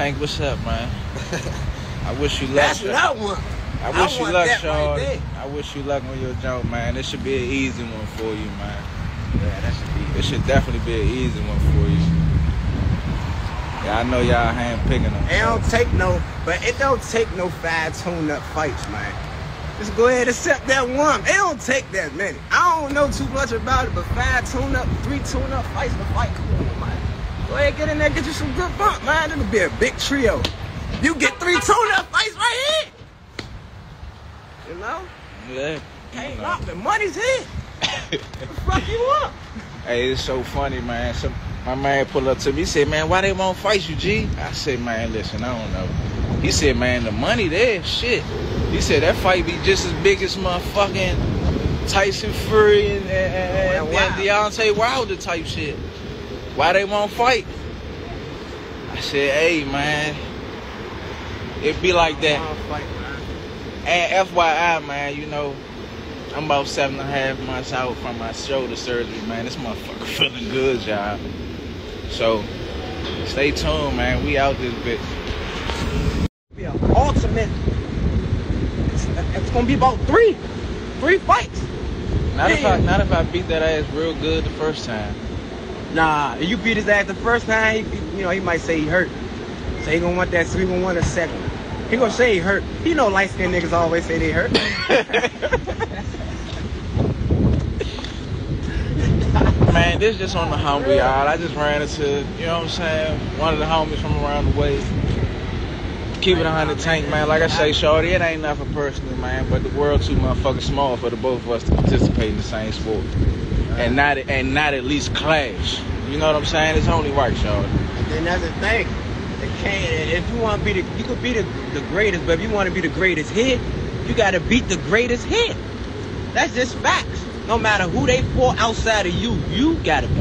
Tank, what's up, man? I wish you luck. That's what I want. I wish you luck, Sean. Right, I wish you luck on your jump, man. This should be an easy one for you, man. yeah, that should be. It should definitely be an easy one for you. Yeah, I know y'all handpicking them. It don't take no 5 tune-up fights, man. Just go ahead and accept that one. It don't take that many. I don't know too much about it, but 5 tune-up, 3 tune-up fights to fight. Come on, man. Go ahead, get in there, get you some good bump, man. It'll be a big trio. You get 3 tune-up fights right here. You know? Yeah. Can't knock the money's here. What the fuck you want? Hey, it's so funny, man. My man pulled up to me. He said, man, why they won't fight you, G? I said, man, listen, I don't know. He said, man, the money there, shit. He said, that fight be just as big as motherfucking Tyson Fury and Deontay Wilder type shit. Why they won't fight? I said, hey, man, it be like that. And FYI, man, you know, I'm about 7.5 months out from my shoulder surgery, man. This motherfucker feeling good, y'all. So, stay tuned, man. We out this bitch. Be an ultimate. It's gonna be about three fights. Not if I beat that ass real good the first time. Nah, if you beat his ass the first time, he might say he hurt. So he gonna want that. So he gonna want a second. He gonna say he hurt. You know, light skinned niggas always say they hurt. Man, this just on the humble, y'all. I just ran into, you know what I'm saying, one of the homies from around the way. Keep it 100 Tank, man. Like I say, shorty, it ain't nothing personal, man, but the world too motherfucking small for the both of us to participate in the same sport. And not at least clash. You know what I'm saying? It's only right, shorty. And then that's the thing. If you want to be you could be the greatest, but if you want to be the greatest hit, you got to beat the greatest hit. That's just facts. No matter who they fought outside of you, you got to be.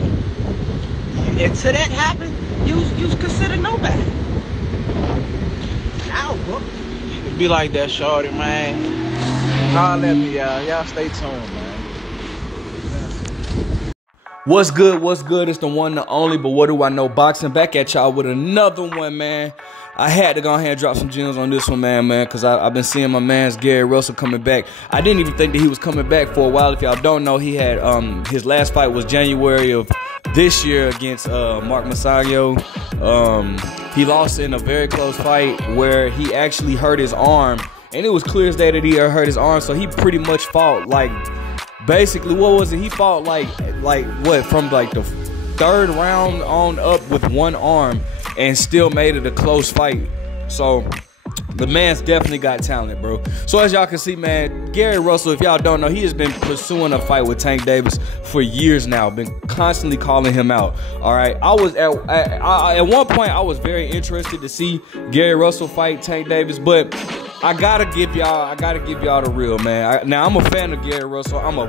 Until that happens, you's considered nobody. Now, bro. It be like that, shorty, man. Holla at me, y'all. Y'all stay tuned, man. What's good? What's good? It's the one, the only, but what do I know? Boxing back at y'all with another one, man. I had to go ahead and drop some gems on this one, man, because I've been seeing my man's Gary Russell coming back. I didn't even think that he was coming back for a while. If y'all don't know, he had his last fight was January of this year against Mark Masayo. He lost in a very close fight where he actually hurt his arm, and it was clear as day that he hurt his arm, so he pretty much fought like. Basically, what was it? He fought like what, from like the 3rd round on up with one arm and still made it a close fight. So the man's definitely got talent, bro. So as y'all can see, man, Gary Russell, if y'all don't know, he has been pursuing a fight with Tank Davis for years now. Been constantly calling him out. All right, I was at one point I was very interested to see Gary Russell fight Tank Davis, but I gotta give y'all the real, man. Now I'm a fan of Gary Russell. I'm a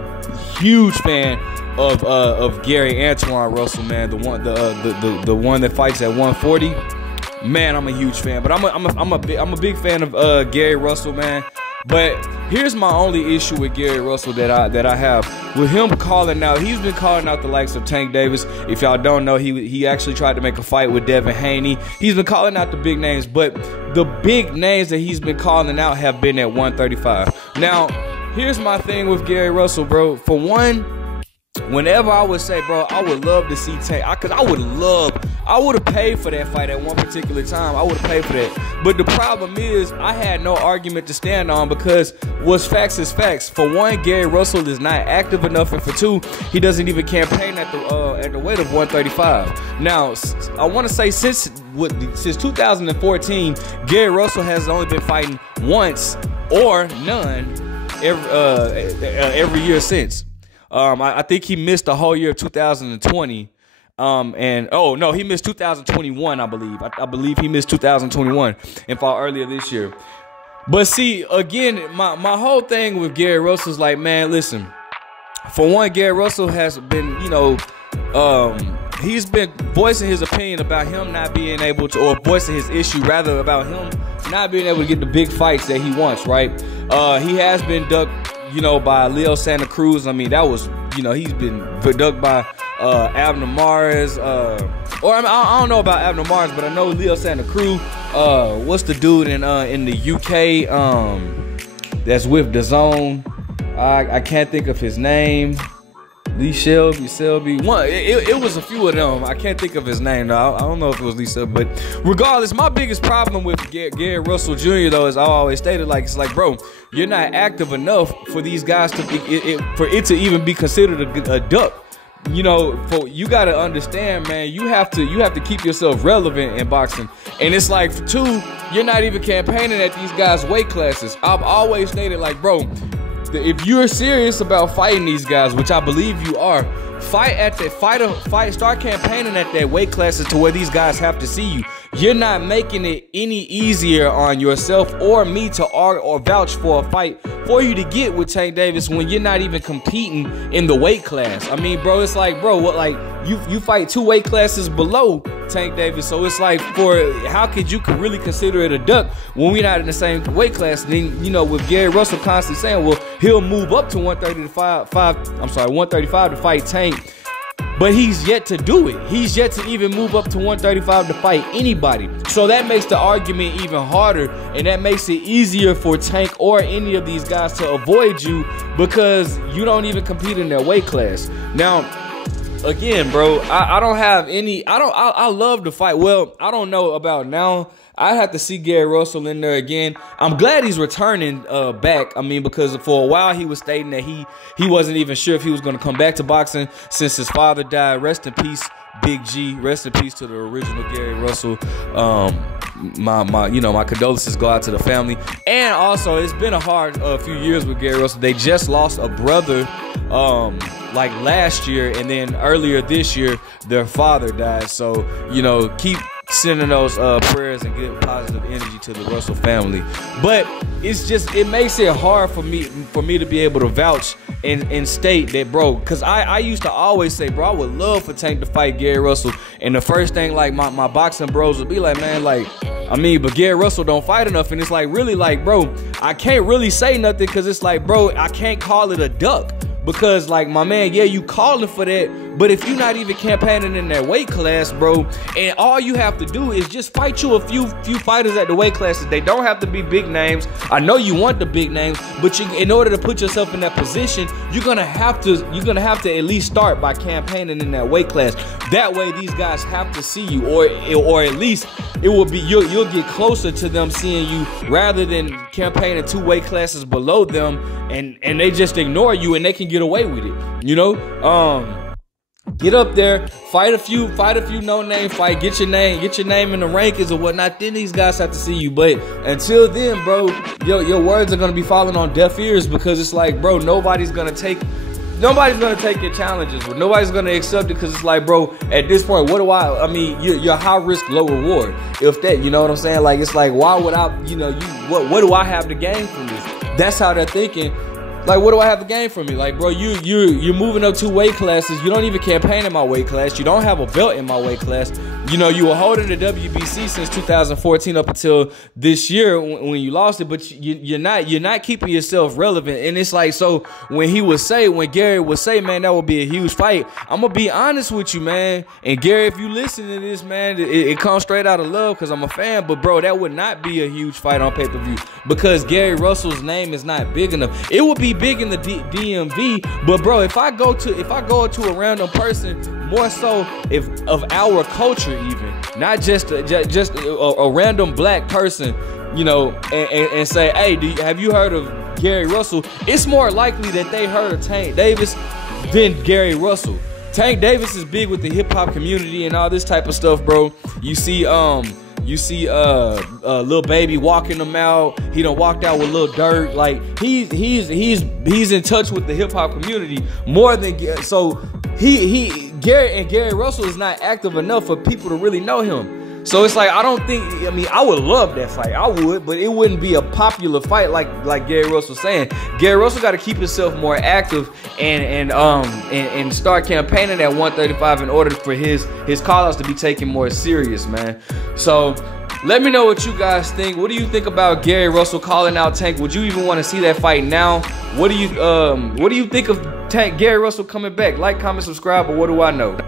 huge fan of Gary Antoine Russell, man. The one that fights at 140. Man, I'm a huge fan. But I'm a big fan of Gary Russell, man. But here's my only issue with Gary Russell that I have with him calling out. He's been calling out the likes of Tank Davis. If y'all don't know, he actually tried to make a fight with Devin Haney. He's been calling out the big names, but the big names that he's been calling out have been at 135. Now, here's my thing with Gary Russell, bro. For one, whenever I would say, bro, I would love to see Tank, because I would have paid for that fight at one particular time. I would have paid for that. But the problem is, I had no argument to stand on because what's facts is facts. For one, Gary Russell is not active enough, and for two, he doesn't even campaign at the weight of 135. Now, I want to say since 2014, Gary Russell has only been fighting once or none every year since. I think he missed the whole year of 2020. He missed 2021, I believe. I believe he missed 2021 and fought earlier this year. But see, again, my whole thing with Gary Russell is like, man, listen. For one, Gary Russell has been, he's been voicing his opinion about him not being able to, or voicing his issue rather about him not being able to get the big fights that he wants, right? He has been ducked, by Leo Santa Cruz. I mean, that was, he's been ducked by Abner Mares, Or I don't know about Abner Mars, but I know Leo Santa Cruz. What's the dude in the UK that's with DAZN? I can't think of his name. Lee Selby. One, it was a few of them. I can't think of his name though. I don't know if it was Lee Selby, but regardless, my biggest problem with Gary Russell Jr. though is I always stated, like, it's like, bro, you're not active enough for these guys to be for it to even be considered a duck. You know, you gotta understand, man. You have to keep yourself relevant in boxing, and it's like, for two, you're not even campaigning at these guys' weight classes. I've always stated, like, bro, if you're serious about fighting these guys, which I believe you are, start campaigning at that weight classes to where these guys have to see you. You're not making it any easier on yourself or me to argue or vouch for a fight for you to get with Tank Davis when you're not even competing in the weight class. I mean, bro, it's like, bro, what, like, you fight 2 weight classes below Tank Davis, so it's like, how could you really consider it a duck when we're not in the same weight class? And then, you know, with Gary Russell constantly saying, well, he'll move up to 135 to fight Tank. But he's yet to do it. He's yet to even move up to 135 to fight anybody. So that makes the argument even harder, and that makes it easier for Tank or any of these guys to avoid you because you don't even compete in their weight class. Now, again, bro, I don't have any, I love to fight. Well, I don't know about now. I have to see Gary Russell in there again. I'm glad he's returning back. I mean, because for a while he was stating that he wasn't even sure if he was going to come back to boxing since his father died. Rest in peace, Big G. Rest in peace to the original Gary Russell. My condolences go out to the family. And also, it's been a hard few years with Gary Russell. They just lost a brother like last year, and then earlier this year their father died. So, you know, keep sending those prayers and give positive energy to the Russell family. But it's just, it makes it hard for me to be able to vouch and state that, bro, because I used to always say, bro, I would love for Tank to fight Gary Russell, and the first thing, like, my boxing bros would be like, man, like, I mean, but Gary Russell don't fight enough. And it's like, really, like, bro, I can't really say nothing because it's like, bro, I can't call it a duck. Because, like, my man, yeah, you calling for that, but if you're not even campaigning in that weight class, bro, and all you have to do is just fight you a few fighters at the weight classes. They don't have to be big names. I know you want the big names, but in order to put yourself in that position, you're gonna have to at least start by campaigning in that weight class. That way, these guys have to see you, or at least it will be you'll get closer to them seeing you rather than campaigning 2 weight classes below them, and they just ignore you and they can get away with it, you know. Get up there, fight a few no-name fight, get your name in the rankings or whatnot. Then these guys have to see you. But until then, bro, your words are gonna be falling on deaf ears because it's like, bro, nobody's gonna take your challenges, but nobody's gonna accept it because it's like, bro, at this point, I mean, you're high risk, low reward. If that, you know what I'm saying? Like, it's like, why would I, what do I have to gain from this? That's how they're thinking. Like, what do I have to gain from you? Like, bro, you're moving up 2 weight classes. You don't even campaign in my weight class. You don't have a belt in my weight class. You know, you were holding the WBC since 2014 up until this year when you lost it, but you're not keeping yourself relevant. And it's like, so when Gary would say, man, that would be a huge fight, I'm gonna be honest with you, man. And Gary, if you listen to this, man, it comes straight out of love because I'm a fan. But bro, that would not be a huge fight on pay-per-view because Gary Russell's name is not big enough. It would be big in the DMV, but bro, if I go to a random person, more so of our culture, even not just a random black person, you know, and say, hey, have you heard of Gary Russell? It's more likely that they heard of Tank Davis than Gary Russell. Tank Davis is big with the hip hop community and all this type of stuff, bro. You see Lil Baby walking him out. He done walked out with Lil Durk. Like, he's in touch with the hip hop community more than so. Gary Russell is not active enough for people to really know him. So it's like, I mean, I would love that fight. I would, but it wouldn't be a popular fight like Gary Russell saying. Gary Russell got to keep himself more active and start campaigning at 135 in order for his call-outs to be taken more serious, man. So let me know what you guys think. What do you think about Gary Russell calling out Tank? Would you even want to see that fight now? What do you think of Gary Russell coming back? Like, comment, subscribe, but what do I know?